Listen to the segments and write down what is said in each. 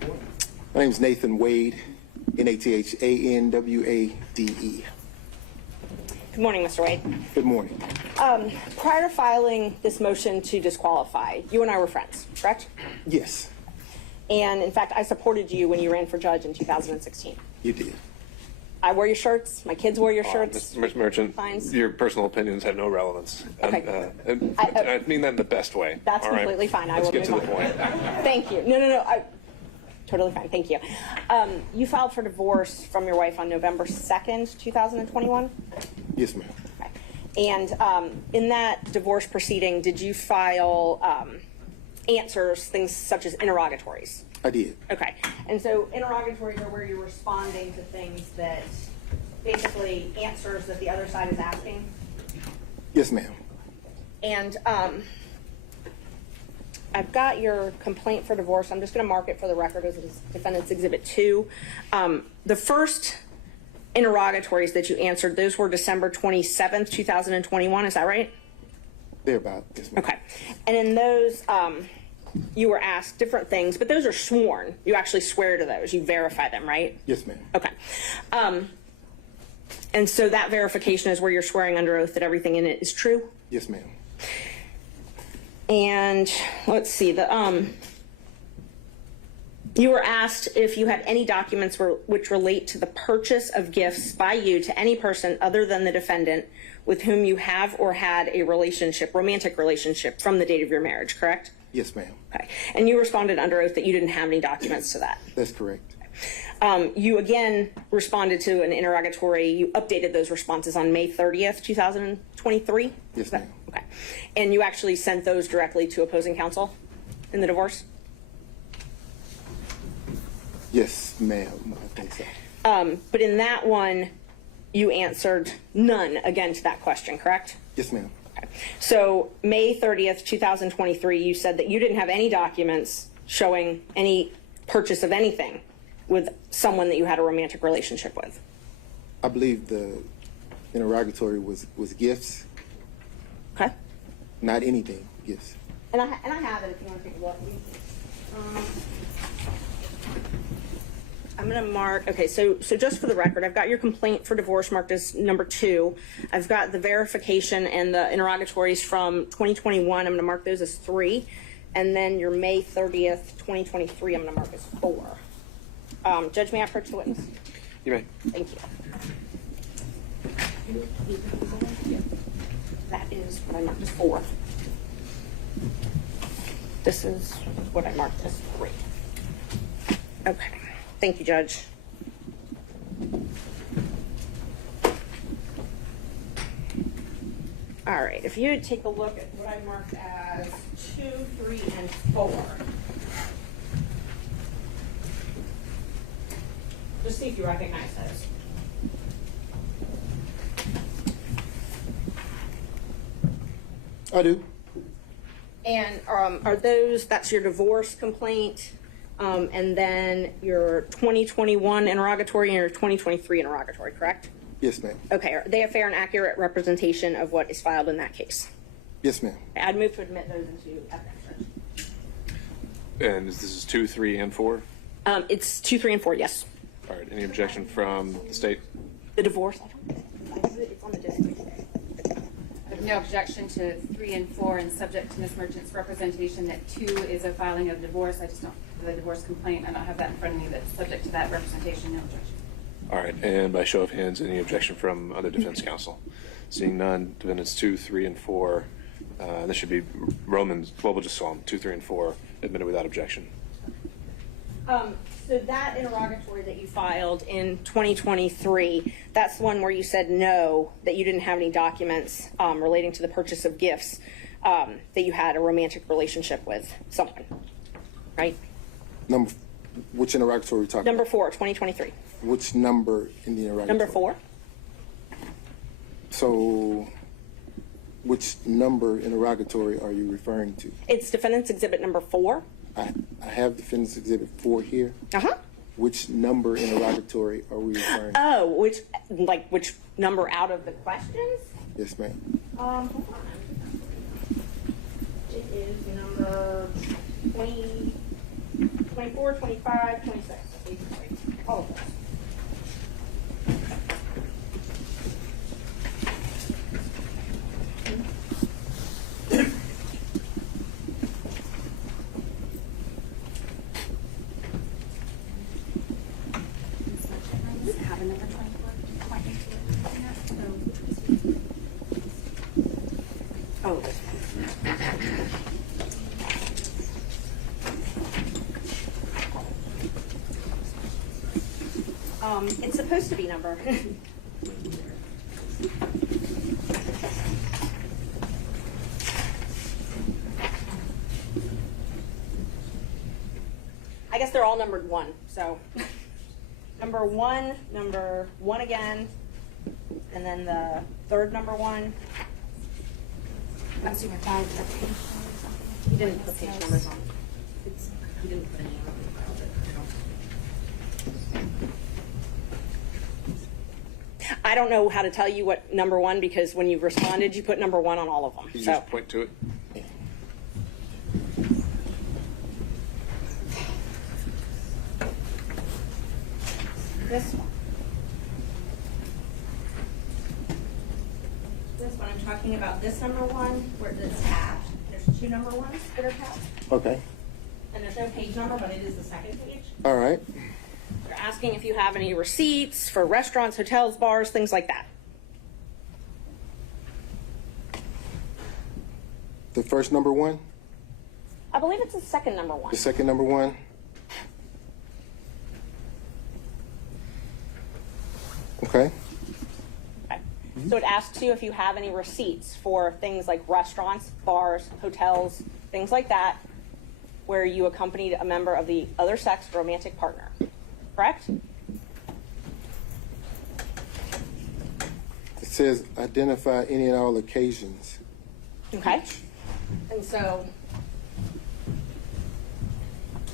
My name is Nathan Wade, Nathanwade. Good morning, Mr. Wade. Good morning. Prior to filing this motion to disqualify, you and I were friends, correct? Yes, And in fact, I supported you when you ran for judge in 2016. you did. I wore your shirts. My kids wore your shirts. Ms. Merchant, Fines. your personal opinions have no relevance. Okay. And I mean that in the best way. That's all right? completely fine. I Let's will get to move the on. point. Thank you. No. Totally fine. Thank you. You filed for divorce from your wife on November 2nd, 2021? Yes, ma'am. Okay. And in that divorce proceeding, did you file answers, things such as interrogatories? I did. Okay. And so interrogatories are where you're responding to things that basically answers that the other side is asking. Yes, ma'am. And I've got your complaint for divorce. I'm just going to mark it for the record as Defendant's Exhibit 2. The first interrogatories that you answered, those were December 27th, 2021. Is that right? Thereabout. Yes, ma'am. Okay. And in those, you were asked different things, but those are sworn. You actually swear to those. You verify them, right? Yes, ma'am. Okay. And so that verification is where you're swearing under oath that everything in it is true? Yes, ma'am. And let's see, you were asked if you had any documents which relate to the purchase of gifts by you to any person other than the defendant with whom you have or had a relationship, romantic relationship, from the date of your marriage, correct? Yes, ma'am. Okay. And you responded under oath that you didn't have any documents to that. That's correct. You again responded to an interrogatory. You updated those responses on May 30th, 2023? Yes, ma'am. Okay. And you actually sent those directly to opposing counsel in the divorce? Yes, ma'am. I think so. But in that one, you answered none again to that question, correct? Yes, ma'am. Okay. So May 30th, 2023, you said that you didn't have any documents showing any purchase of anything with someone that you had a romantic relationship with. I believe the interrogatory was gifts, Okay. not anything. Gifts. And I have it if you want to take a look. I'm going to mark, okay, so just for the record, I've got your complaint for divorce marked as number 2. I've got the verification and the interrogatories from 2021. I'm going to mark those as 3. And then your May 30th, 2023, I'm going to mark as 4. Judge, may I approach the witness? You may. Thank you. That is what I marked as 4. This is what I marked as 3. Okay. Thank you, Judge. All right. If you would take a look at what I marked as 2, 3, and 4. Just see if you recognize those. I do. And are those, that's your divorce complaint, and then your 2021 interrogatory and your 2023 interrogatory, correct? Yes, ma'am. Okay, are they a fair and accurate representation of what is filed in that case? Yes, ma'am. I'd move to admit those into evidence. And this is 2, 3, and 4? It's 2, 3, and 4, yes. All right. Any objection from the state? The divorce, it's on the district. No objection to 3 and 4, and subject to Ms. Merchant's representation that 2 is a filing of divorce. I just don't, the divorce complaint, I don't have that in front of me, but subject to that representation, no objection. All right. And by show of hands, any objection from other defense counsel? Seeing none, defendants 2, 3, and 4. This should be Romans, well, we'll just call them 2, 3, and 4, admitted without objection. So that interrogatory that you filed in 2023, that's the one where you said no, that you didn't have any documents relating to the purchase of gifts, that you had a romantic relationship with someone, right? Which interrogatory are we talking Number about? 4, 2023. Which number in the interrogatory? Number 4. So, which number interrogatory are you referring to? It's Defendant's Exhibit number 4. I have Defendant's Exhibit 4 here. Uh-huh. Which number interrogatory are we referring to? Oh, which number out of the questions? Yes, ma'am. Hold on. It is number 20, 24, 25, 26. All of those. Have a number 24. Oh, this one. It's supposed to be number. I guess they're all numbered 1, so. number one again, and then the third number 1. I'm super tired of that page. You didn't put page numbers on. You didn't put any on the file, but I don't know how to tell you what number 1, because when you responded, you put number 1 on all of them. You So just point to it. this one. This one, I'm talking about this number 1, where it's tabbed. There's 2 number 1s that are tabbed. Okay, And there's no page number, but it is the second page. all right. They're asking if you have any receipts for restaurants, hotels, bars, things like that. The first number 1, I believe it's the second number 1. the second number 1. Okay, Okay. So it asks you if you have any receipts for things like restaurants, bars, hotels, things like that, where you accompanied a member of the other sex romantic partner. Correct? it says identify any and all occasions. Okay. And so,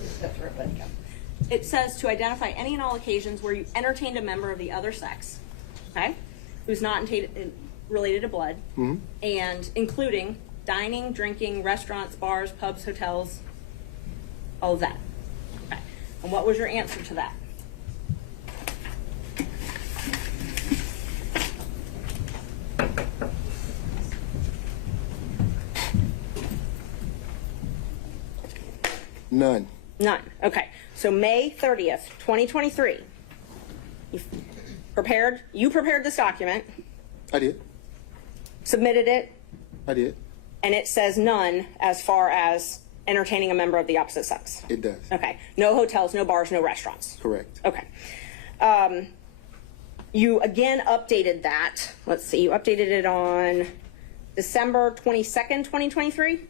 let's go through it. Let it go. It says to identify any and all occasions where you entertained a member of the other sex, okay, who's not related to blood, and including dining, drinking, restaurants, bars, pubs, hotels, all of that. Okay. And what was your answer to that? None. None. Okay. So May 30th, 2023, you prepared this document, I did. submitted it, I did. and it says none as far as entertaining a member of the opposite sex. It does. Okay. No hotels, no bars, no restaurants. Correct. Okay. You again updated that. Let's see. You updated it on December 22nd, 2023.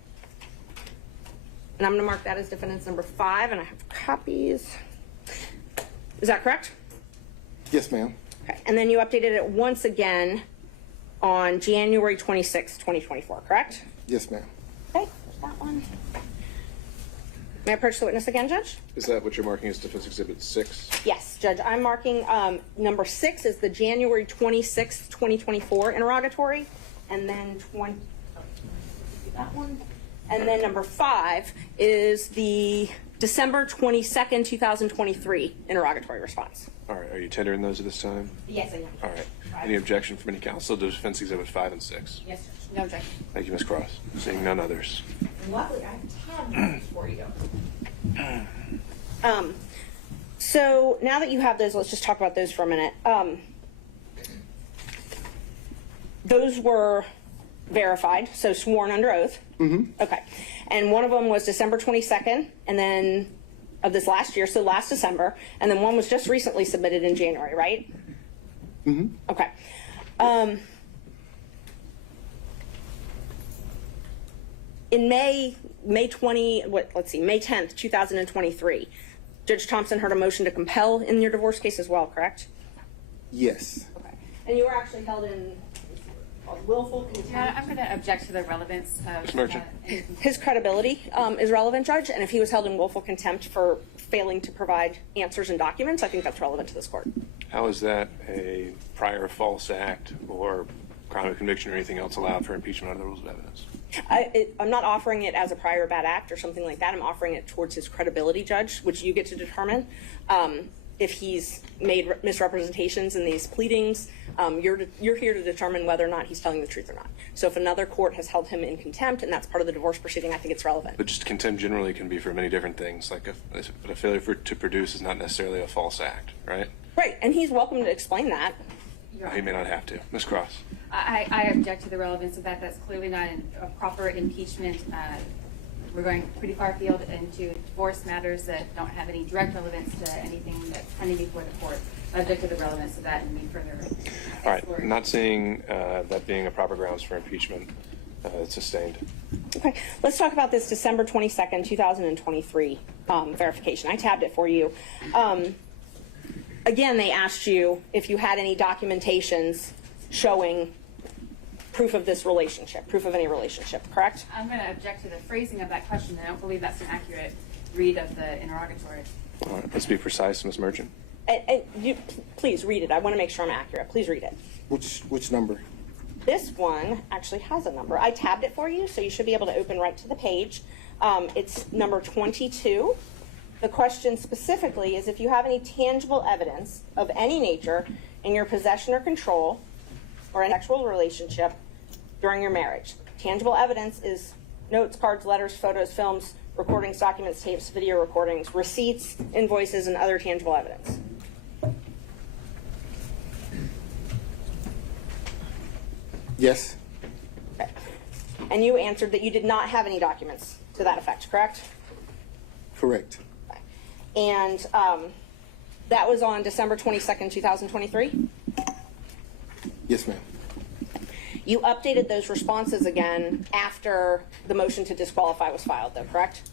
And I'm going to mark that as defendant's number 5, and I have copies. Is that correct? Yes, ma'am. Okay. And then you updated it once again on January 26th, 2024, correct? Yes, ma'am. Okay, there's that one. May I approach the witness again, Judge? Is that what you're marking as Defense Exhibit 6? Yes, Judge. I'm marking number 6 is the January 26th, 2024 interrogatory, and then that one. And then number 5 is the December 22nd, 2023 interrogatory response. All right. Are you tendering those at this time? Yes, I am. All right. Any objection from any counsel to Defense Exhibit 5 and 6? Yes, Judge. No objection. Thank you, Ms. Cross. Seeing none others. Luckily, I have tabs for you. So now that you have those, let's just talk about those for a minute. Those were verified, so sworn under oath. Mm-hmm. Okay. And one of them was December 22nd, and then of this last year, so last December, and then one was just recently submitted in January, right? Mm-hmm. Okay. In May 10th, 2023, Judge Thompson heard a motion to compel in your divorce case as well, correct? Yes. Okay. And you were actually held in willful contempt. I'm going to object to the relevance of Ms. Merchant. His credibility is relevant, Judge, and if he was held in willful contempt for failing to provide answers and documents, I think that's relevant to this court. How is that a prior false act or crime of conviction or anything else allowed for impeachment under the rules of evidence? I'm not offering it as a prior bad act or something like that. I'm offering it towards his credibility, Judge, which you get to determine. If he's made misrepresentations in these pleadings, you're here to determine whether or not he's telling the truth or not. So if another court has held him in contempt and that's part of the divorce proceeding, I think it's relevant. But just contempt generally can be for many different things. Like a failure to produce is not necessarily a false act, right? Right, and he's welcome to explain that. He may not have to. Ms. Cross. I object to the relevance of that. That's clearly not a proper impeachment. We're going pretty far afield into divorce matters that don't have any direct relevance to anything that's pending before the court. I object to the relevance of that and need further All right, exploration. not seeing that being a proper grounds for impeachment. It's sustained. Okay, let's talk about this December 22nd, 2023 verification. I tabbed it for you. Again, they asked you if you had any documentations showing proof of this relationship, proof of any relationship, correct? I'm going to object to the phrasing of that question. I don't believe that's an accurate read of the interrogatory. All right, let's be precise, Ms. Merchant. And you, please read it. I want to make sure I'm accurate. Please read it. Which number? This one actually has a number. I tabbed it for you, so you should be able to open right to the page. It's number 22. The question specifically is if you have any tangible evidence of any nature in your possession or control or an sexual relationship during your marriage. Tangible evidence is notes, cards, letters, photos, films, recordings, documents, tapes, video recordings, receipts, invoices, and other tangible evidence. Yes. Okay. And you answered that you did not have any documents to that effect, correct? Correct. Okay. And that was on December 22nd, 2023? Yes, ma'am. You updated those responses again after the motion to disqualify was filed, though, correct?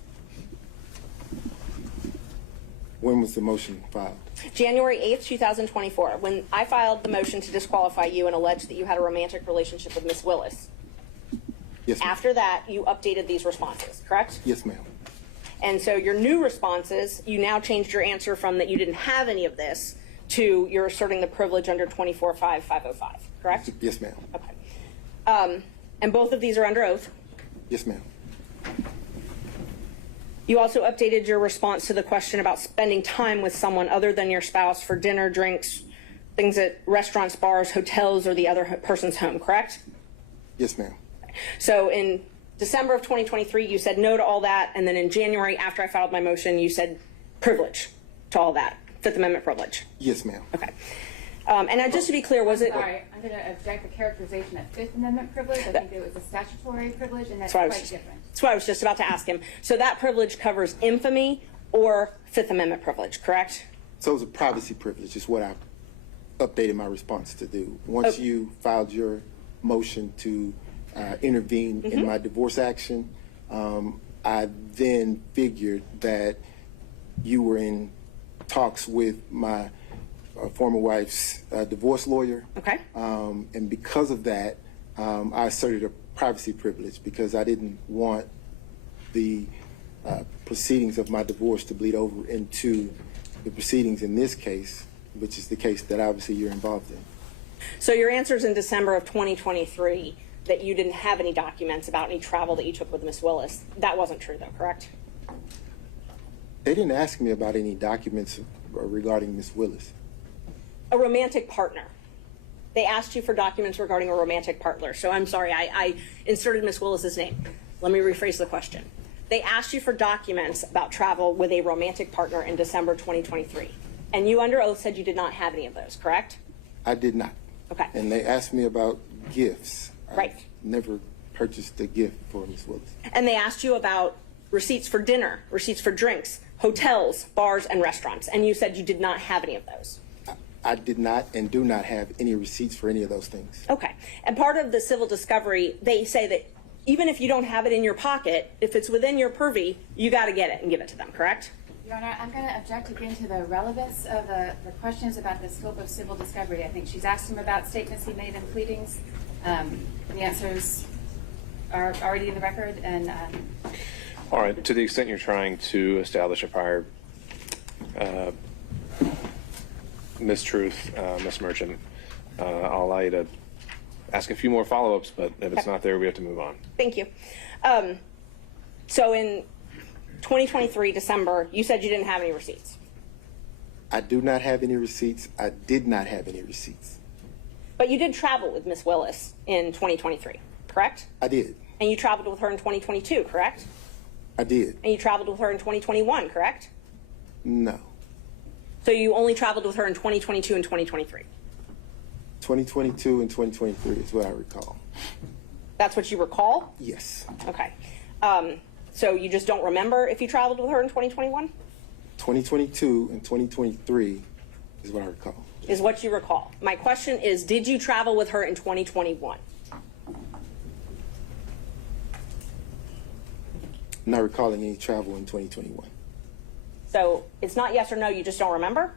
When was the motion filed? January 8th, 2024, when I filed the motion to disqualify you and alleged that you had a romantic relationship with Miss Willis. Yes, ma'am. After that, you updated these responses, correct? Yes, ma'am. And so your new responses, you now changed your answer from that you didn't have any of this to you're asserting the privilege under 24-5-505, correct? Yes, ma'am. Okay. And both of these are under oath. Yes, ma'am. You also updated your response to the question about spending time with someone other than your spouse for dinner, drinks, things at restaurants, bars, hotels, or the other person's home, correct? Yes, ma'am. So in December of 2023, you said no to all that, and then in January, after I filed my motion, you said privilege to all that, Fifth Amendment privilege. Yes, ma'am. Okay. And now, just to be clear, was it? Sorry, I'm going to object the characterization of Fifth Amendment privilege. I think it was a statutory privilege, and that's quite different. That's what I was just about to ask him. So that privilege covers infamy or Fifth Amendment privilege, correct? So it was a privacy privilege is what I updated my response to do. Once you filed your motion to intervene in my divorce action, I then figured that you were in talks with my former wife's divorce lawyer. Okay. And because of that, I asserted a privacy privilege because I didn't want the proceedings of my divorce to bleed over into the proceedings in this case, which is the case that obviously you're involved in. So your answers in December of 2023 that you didn't have any documents about any travel that you took with Miss Willis, that wasn't true though, correct? They didn't ask me about any documents regarding Miss Willis. A romantic partner. They asked you for documents regarding a romantic partner. So I'm sorry, I inserted Miss Willis's name. Let me rephrase the question. They asked you for documents about travel with a romantic partner in December 2023. And you under oath said you did not have any of those, correct? I did not. Okay. And they asked me about gifts. Right. I've never purchased a gift for Miss Willis. And they asked you about receipts for dinner, receipts for drinks, hotels, bars, and restaurants. And you said you did not have any of those. I did not and do not have any receipts for any of those things. Okay. And part of the civil discovery, they say that even if you don't have it in your pocket, if it's within your purview, you got to get it and give it to them, correct? Your Honor, I'm going to object again to the relevance of the questions about the scope of civil discovery. I think she's asked him about statements he made in pleadings. The answers are already in the record. And All right, to the extent you're trying to establish a prior mistruth, Ms. Merchant, I'll allow you to ask a few more follow-ups, but if it's not there, we have to move on. Thank you. So in 2023, December, you said you didn't have any receipts. I do not have any receipts. I did not have any receipts. But you did travel with Miss Willis in 2023, correct? I did. And you traveled with her in 2022, correct? I did. And you traveled with her in 2021, correct? No. So you only traveled with her in 2022 and 2023. 2022 and 2023 is what I recall. That's what you recall? Yes. Okay. So you just don't remember if you traveled with her in 2021? 2022 and 2023 is what I recall. Is what you recall. My question is, did you travel with her in 2021? I'm not recalling any travel in 2021. So it's not yes or no, you just don't remember?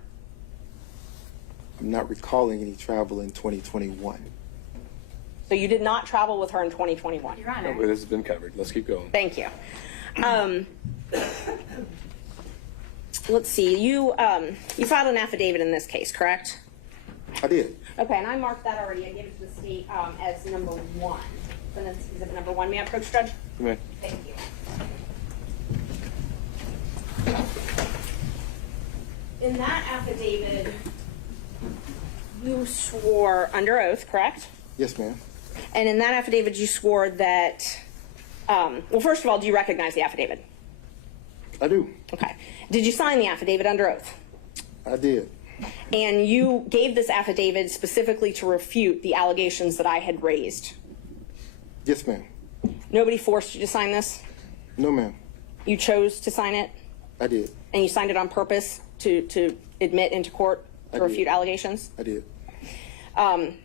I'm not recalling any travel in 2021. So you did not travel with her in 2021? Your Honor. This has been covered. Let's keep going. Thank you. Let's see, you filed an affidavit in this case, correct? I did. Okay, and I marked that already. I gave it to the state as number 1. So that's exhibit number 1. May I approach, Judge? You may. Thank you. In that affidavit, you swore under oath, correct? Yes, ma'am. And in that affidavit, you swore that, well, first of all, do you recognize the affidavit? I do. Okay. Did you sign the affidavit under oath? I did. And you gave this affidavit specifically to refute the allegations that I had raised. Yes, ma'am. Nobody forced you to sign this? No, ma'am. You chose to sign it? I did. And you signed it on purpose to admit into court to I did. refute allegations? I did.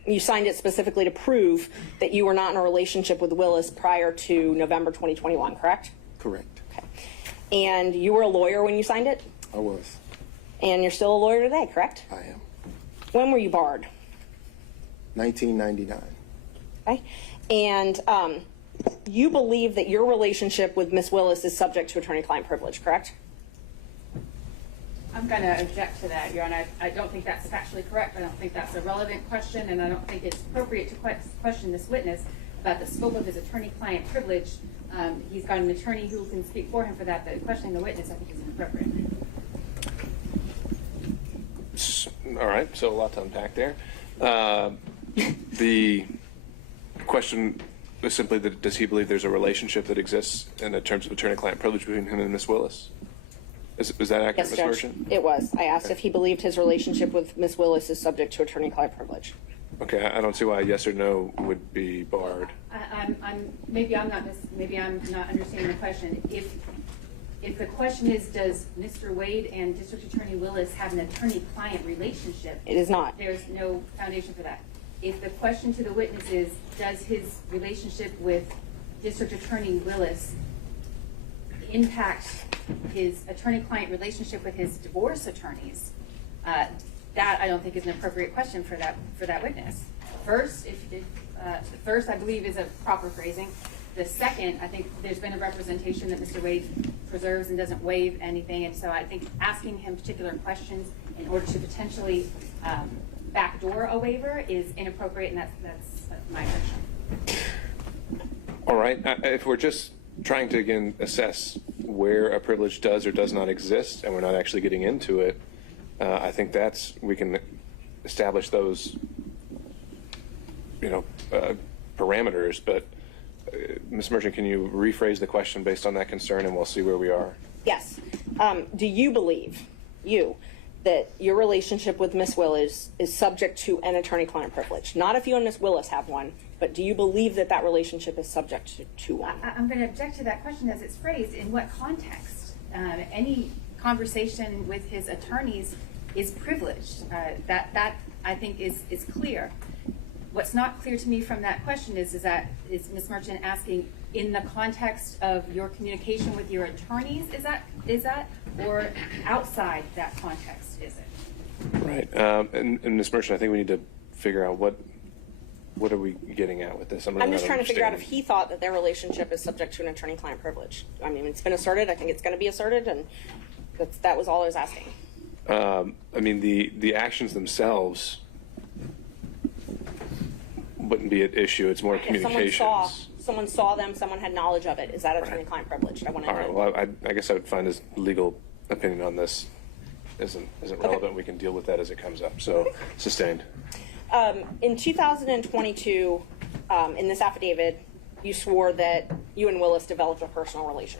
You signed it specifically to prove that you were not in a relationship with Willis prior to November 2021, correct? Correct. Okay. And you were a lawyer when you signed it? I was. And you're still a lawyer today, correct? I am. When were you barred? 1999. Okay. And you believe that your relationship with Miss Willis is subject to attorney-client privilege, correct? I'm going to object to that, Your Honor. I don't think that's factually correct. I don't think that's a relevant question, and I don't think it's appropriate to question this witness about the scope of his attorney-client privilege. He's got an attorney who can speak for him for that, but questioning the witness, I think, is inappropriate. All right, so a lot to unpack there. The question is simply that does he believe there's a relationship that exists in the terms of attorney-client privilege between him and Miss Willis? Is that accurate, Yes, Ms. Judge. Merchant? It was. I asked if he believed his relationship with Miss Willis is subject to attorney-client privilege. Okay, I don't see why a yes or no would be barred. Maybe I'm not understanding the question. If the question is, does Mr. Wade and District Attorney Willis have an attorney-client relationship? It is not. There's no foundation for that. If the question to the witness is, does his relationship with District Attorney Willis impact his attorney-client relationship with his divorce attorneys, that I don't think is an appropriate question for that witness. First, first I believe is a proper phrasing. The second, I think there's been a representation that Mr. Wade preserves and doesn't waive anything, and so I think asking him particular questions in order to potentially backdoor a waiver is inappropriate, and that's my objection. All right, if we're just trying to, again, assess where a privilege does or does not exist, and we're not actually getting into it, I think we can establish those, parameters, but Ms. Merchant, can you rephrase the question based on that concern, and we'll see where we are? Yes. Do you believe, that your relationship with Miss Willis is subject to an attorney-client privilege? Not if you and Miss Willis have one, but do you believe that that relationship is subject to one? I'm going to object to that question as it's phrased. In what context? Any conversation with his attorneys is privileged. That I think is clear. What's not clear to me from that question is Ms. Merchant asking in the context of your communication with your attorneys, is that, or outside that context is it? Right, and Ms. Merchant, I think we need to figure out what are we getting at with this? I'm just trying to figure out if he thought that their relationship is subject to an attorney-client privilege. I mean, it's been asserted. I think it's going to be asserted, and that was all I was asking. I mean, the actions themselves wouldn't be at issue. It's more If communications. someone saw them, someone had knowledge of it, is that attorney-client privileged? I want to All right. Well, I guess I would find his legal opinion on this isn't relevant. We can deal with that as it comes up. So sustained. In 2022, in this affidavit, you swore that you and Willis developed a personal relationship.